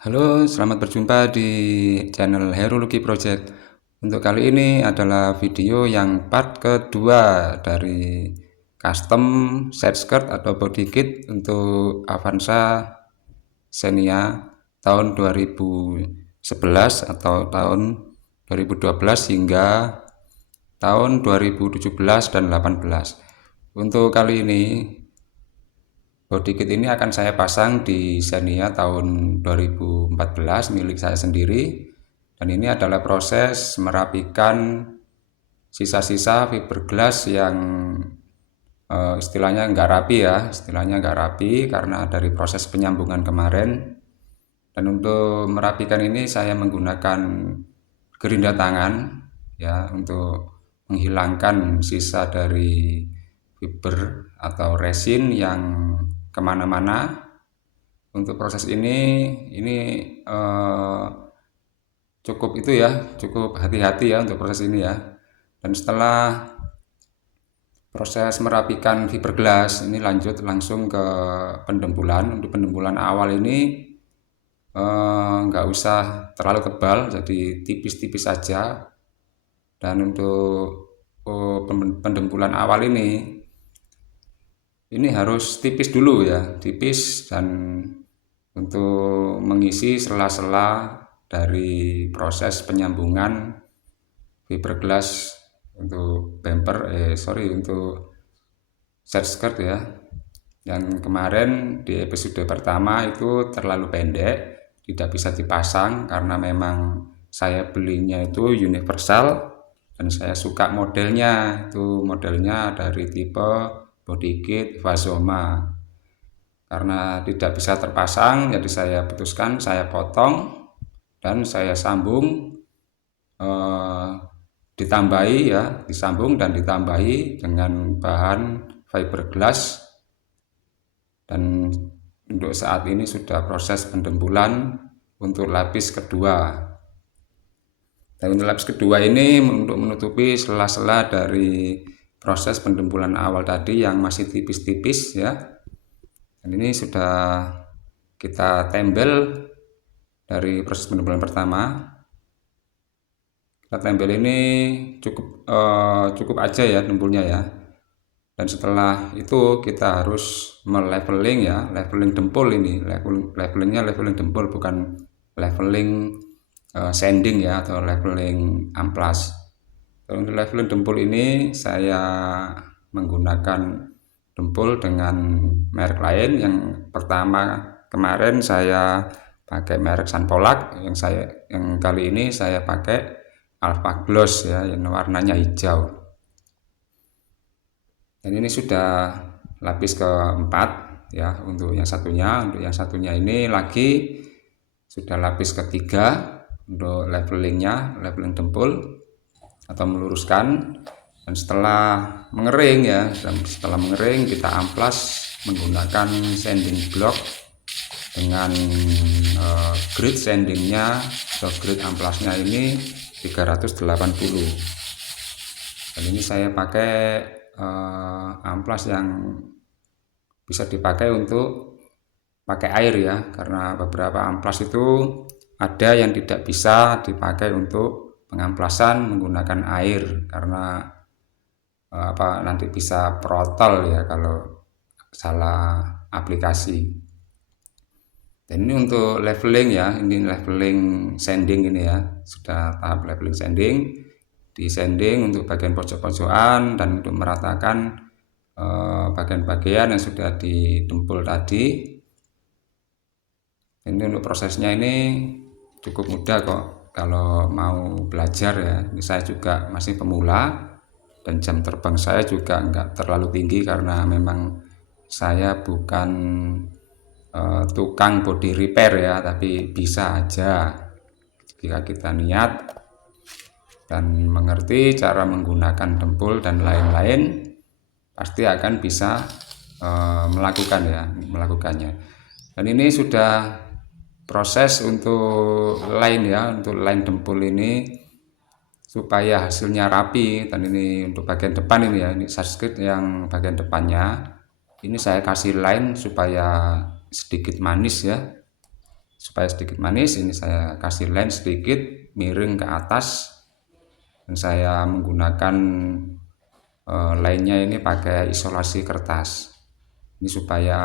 Halo, selamat berjumpa di channel Herology Project. Untuk kali ini adalah video yang part kedua dari custom side skirt atau body kit untuk Avanza Xenia tahun 2011 atau tahun 2012 hingga tahun 2017 dan 2018. Untuk kali ini body kit ini akan saya pasang di Xenia tahun 2014 milik saya sendiri, dan ini adalah proses merapikan sisa-sisa fiberglass yang istilahnya nggak rapi karena dari proses penyambungan kemarin. Dan untuk merapikan ini saya menggunakan gerinda tangan ya, untuk menghilangkan sisa dari fiber atau resin yang kemana-mana. Untuk proses ini cukup hati-hati ya untuk proses ini ya. Dan setelah proses merapikan fiberglass ini, lanjut langsung ke pendempulan. Untuk pendempulan awal ini nggak usah terlalu tebal, jadi tipis-tipis saja. Dan untuk pendempulan awal ini harus tipis dulu ya, tipis, dan untuk mengisi sela-sela dari proses penyambungan fiberglass untuk untuk side skirt ya. Yang kemarin di episode pertama itu terlalu pendek, tidak bisa dipasang karena memang saya belinya itu universal dan saya suka modelnya dari tipe body kit Vazoma. Karena tidak bisa terpasang, jadi saya putuskan saya potong dan saya sambung, disambung dan ditambahi dengan bahan fiberglass. Dan untuk saat ini sudah proses pendempulan untuk lapis kedua. Dan untuk lapis kedua ini untuk menutupi sela-sela dari proses pendempulan awal tadi yang masih tipis-tipis ya. Dan ini sudah kita tempel dari proses pendempulan pertama. Kita tempel ini cukup aja ya dempulnya ya. Dan setelah itu kita harus meleveling ya, leveling dempul ini. Leveling dempul, bukan leveling sanding ya, atau leveling amplas. Untuk leveling dempul ini saya menggunakan dempul dengan merek lain. Yang pertama kemarin saya pakai merek Sanpolak, yang kali ini saya pakai Alpha Gloss ya, yang warnanya hijau. Dan ini sudah lapis keempat ya untuk yang satunya ini lagi sudah lapis ketiga untuk leveling dempul atau meluruskan. Dan setelah mengering kita amplas menggunakan sanding block dengan grid sandingnya atau grid amplasnya ini 380. Dan ini saya pakai amplas yang bisa dipakai untuk pakai air ya, karena beberapa amplas itu ada yang tidak bisa dipakai untuk pengamplasan menggunakan air karena nanti bisa protol ya kalau salah aplikasi. Dan ini untuk leveling ya, ini leveling sanding ini ya, sudah tahap leveling sanding. Di sanding untuk bagian pojok-pojokan dan untuk meratakan bagian-bagian yang sudah didempul tadi. Ini untuk prosesnya ini cukup mudah kok kalau mau belajar ya. Ini saya juga masih pemula dan jam terbang saya juga enggak terlalu tinggi karena memang saya bukan tukang body repair ya, tapi bisa aja jika kita niat dan mengerti cara menggunakan dempul dan lain-lain, pasti akan bisa melakukannya. Dan ini sudah proses untuk line dempul ini supaya hasilnya rapi. Dan ini untuk bagian depan ini ya, ini side yang bagian depannya ini saya kasih line supaya sedikit manis ya. supaya sedikit manis, ini saya kasih line sedikit miring ke atas, dan saya menggunakan lainnya ini pakai isolasi kertas. Ini supaya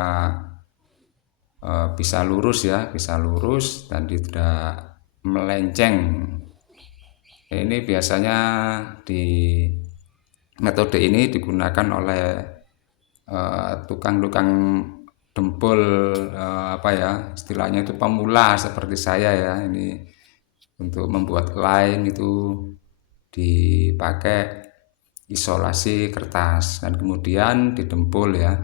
bisa lurus ya, bisa lurus dan tidak melenceng. Ini biasanya di metode ini digunakan oleh tukang-tukang dempul, apa ya istilahnya itu, pemula seperti saya ya. Ini untuk membuat line itu dipakai isolasi kertas dan kemudian didempul ya,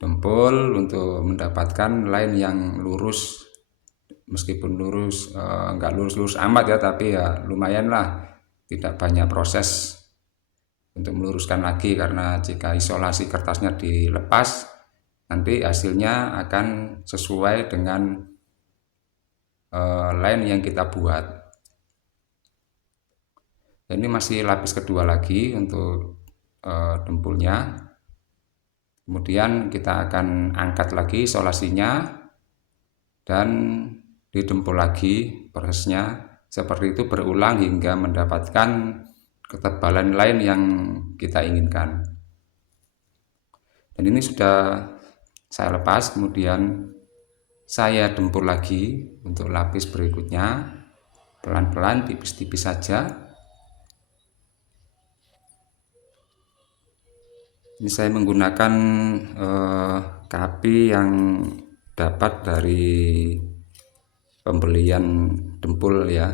dempul untuk mendapatkan line yang lurus. Meskipun lurus, nggak lurus-lurus amat ya, tapi ya lumayan lah, tidak banyak proses untuk meluruskan lagi, karena jika isolasi kertasnya dilepas nanti hasilnya akan sesuai dengan line yang kita buat. Ini masih lapis kedua lagi untuk dempulnya. Kemudian kita akan angkat lagi isolasinya dan didempul lagi. Prosesnya seperti itu berulang hingga mendapatkan ketebalan line yang kita inginkan. Dan ini sudah saya lepas, kemudian saya dempul lagi untuk lapis berikutnya, pelan-pelan, tipis-tipis saja. Ini saya menggunakan kapi yang dapat dari pembelian dempul ya.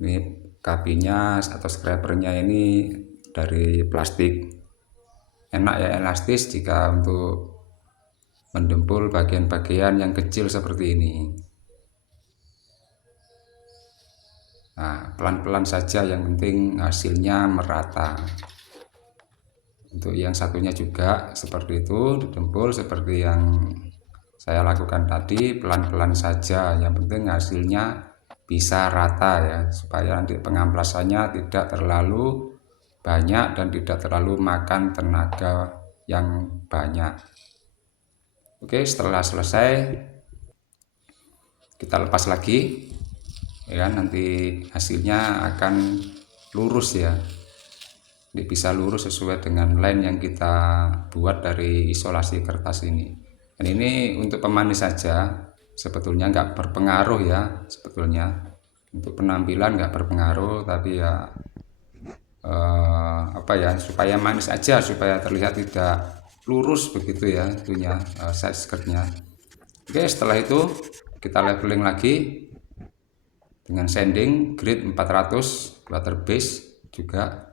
Ini kapinya atau scrapernya ini dari plastik, enak ya, elastis jika untuk mendempul bagian-bagian yang kecil seperti ini. Nah, pelan-pelan saja, yang penting hasilnya merata. Untuk yang satunya juga seperti itu, didempul seperti yang saya lakukan tadi, pelan-pelan saja, yang penting hasilnya bisa rata ya, supaya nanti pengamplasannya tidak terlalu banyak dan tidak terlalu makan tenaga yang banyak. Oke, setelah selesai kita lepas lagi ya, nanti hasilnya akan lurus ya. Ini bisa lurus sesuai dengan line yang kita buat dari isolasi kertas ini. Dan ini untuk pemanis saja, sebetulnya nggak berpengaruh ya, sebetulnya untuk penampilan nggak berpengaruh, tapi ya apa ya, supaya manis aja, supaya terlihat tidak lurus begitu ya, itunya side skirtnya. Oke, setelah itu kita leveling lagi dengan sanding grade 400 water base juga.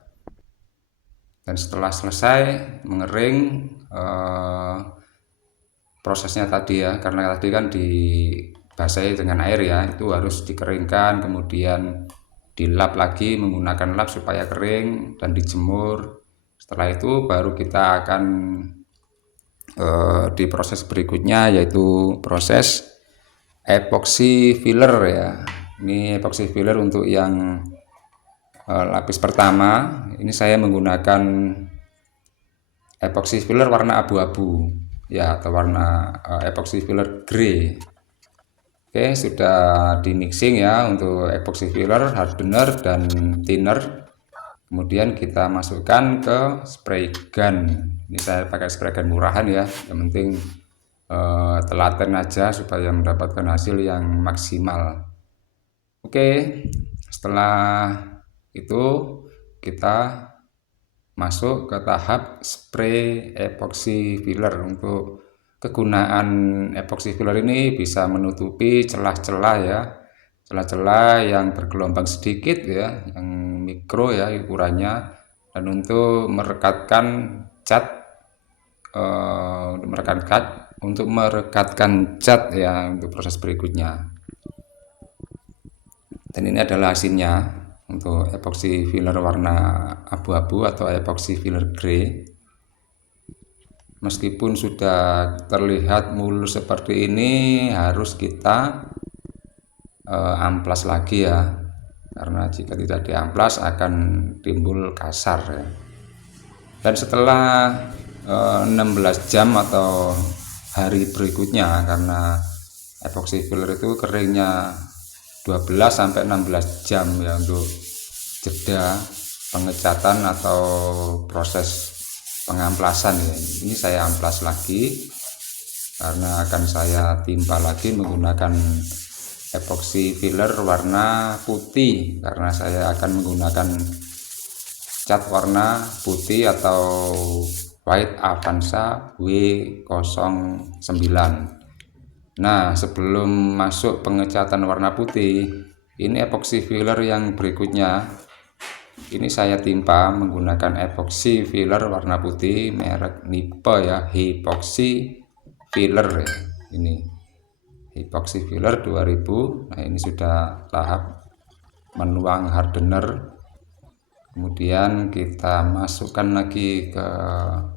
Dan setelah selesai mengering prosesnya tadi ya, karena tadi kan dibasahi dengan air ya, itu harus dikeringkan, kemudian dilap lagi menggunakan lap supaya kering dan dijemur. Setelah itu baru kita akan di proses berikutnya, yaitu proses epoxy filler ya. Ini epoxy filler untuk yang lapis pertama. Ini saya menggunakan epoxy filler warna abu-abu ya, atau warna epoxy filler grey. Oke, sudah di mixing ya untuk epoxy filler, hardener dan thinner. Kemudian kita masukkan ke spray gun. Ini saya pakai spray gun murahan ya, yang penting telaten aja supaya mendapatkan hasil yang maksimal. Oke, setelah itu kita masuk ke tahap spray epoxy filler. Untuk kegunaan epoxy filler ini bisa menutupi celah-celah ya, celah-celah yang bergelombang sedikit ya, yang mikro ya ukurannya, dan untuk merekatkan cat, untuk merekatkan cat ya, untuk proses berikutnya. Dan ini adalah hasilnya untuk epoxy filler warna abu-abu atau epoxy filler grey. Meskipun sudah terlihat mulus seperti ini, harus kita amplas lagi ya, karena jika tidak diamplas akan timbul kasar ya. Dan setelah 16 jam atau hari berikutnya, karena epoxy filler itu keringnya 12-16 jam ya untuk jeda pengecatan atau proses pengamplasan ya. Ini saya amplas lagi karena akan saya timpa lagi menggunakan epoxy filler warna putih, karena saya akan menggunakan cat warna putih atau white Avanza W09. Nah, sebelum masuk pengecatan warna putih, ini epoxy filler yang berikutnya ini saya timpa menggunakan epoxy filler warna putih merek Nippe ya, epoxy filler ya. Ini epoxy filler 2000. Nah, ini sudah tahap menuang hardener. Kemudian kita masukkan lagi ke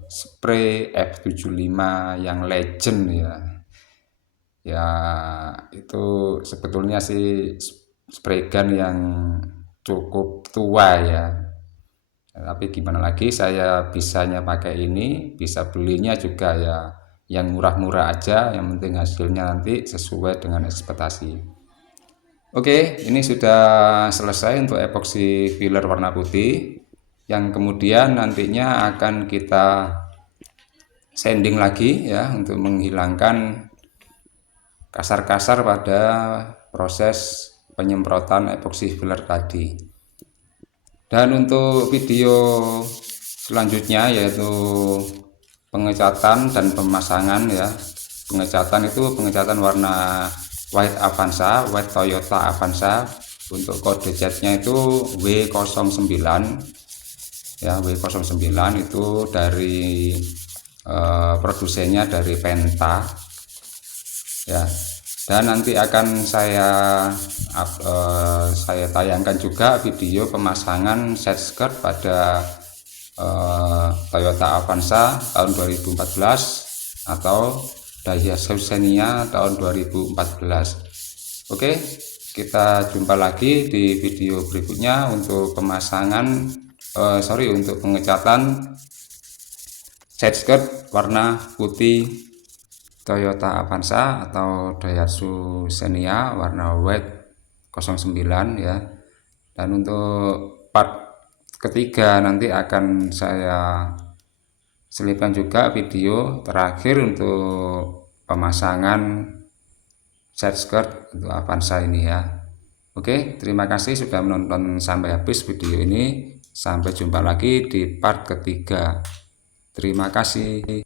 spray F75 yang legend ya. Ya, itu sebetulnya sih spray gun yang cukup tua ya. Tapi gimana lagi, saya bisanya pakai ini, bisa belinya juga ya yang murah-murah aja, yang penting hasilnya nanti sesuai dengan ekspektasi. Oke, ini sudah selesai untuk epoxy filler warna putih, yang kemudian nantinya akan kita sanding lagi ya untuk menghilangkan kasar-kasar pada proses penyemprotan epoxy filler tadi. Dan untuk video selanjutnya yaitu pengecatan dan pemasangan ya. Pengecatan itu pengecatan warna white Avanza, white Toyota Avanza. Untuk kode catnya itu W09 ya, W09 itu dari produsennya dari Penta ya. Dan nanti akan saya tayangkan juga video pemasangan set skirt pada Toyota Avanza tahun 2014 atau Daihatsu Xenia tahun 2014. Oke, kita jumpa lagi di video berikutnya untuk pemasangan untuk pengecatan set skirt warna putih Toyota Avanza atau Daihatsu Xenia warna white 09 ya. Dan untuk part ketiga nanti akan saya selipkan juga video terakhir untuk pemasangan set skirt untuk Avanza ini ya. Oke, terima kasih sudah menonton sampai habis video ini. Sampai jumpa lagi di part ketiga. Terima kasih.